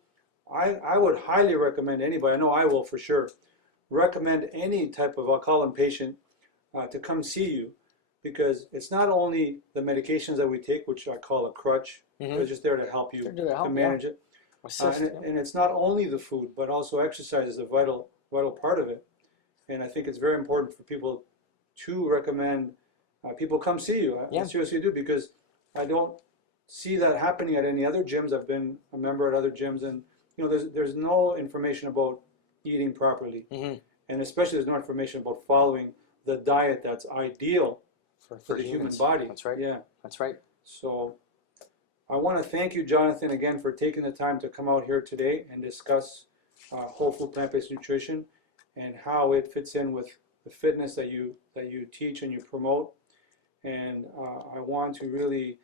I would highly recommend anybody, I know I will for sure, recommend any type of, I'll call them patient, to come see you, because it's not only the medications that we take, which I call a crutch, they're just there to help you to manage it. And it's not only the food, but also exercise is a vital part of it. And I think it's very important for people to recommend people come see you. I seriously do, because I don't see that happening at any other gyms. I've been a member at other gyms, and you know, there's no information about eating properly, and especially there's no information about following the diet that's ideal for the human body. That's right. Yeah, that's right. So I want to thank you, Jonathan, again for taking the time to come out here today and discuss whole food plant-based nutrition and how it fits in with the fitness that you teach and you promote. And I want to really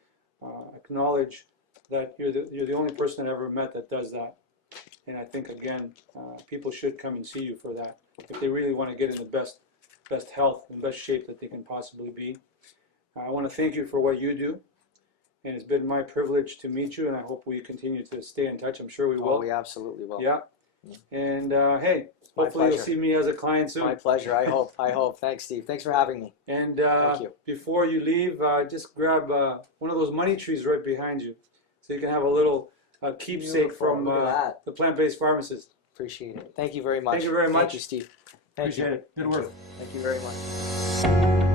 acknowledge that you're the only person I ever met that does that. And I think, again, people should come and see you for that if they really want to get in the best health and best shape that they can possibly be. I want to thank you for what you do, and it's been my privilege to meet you, and I hope we continue to stay in touch. I'm sure we will. Oh, we absolutely will. Yeah. And hey, hopefully you'll see me as a client soon. My pleasure. I hope. Thanks, Steve. Thanks for having me. And Thank you. Before you leave, just grab one of those money trees right behind you, so you can have a little keepsake Beautiful. from the Plant Based Pharmacist. Appreciate it. Thank you very much. Thank you very much. Thank you, Steve. Thank Appreciate you. it. Good work. Thank you very much.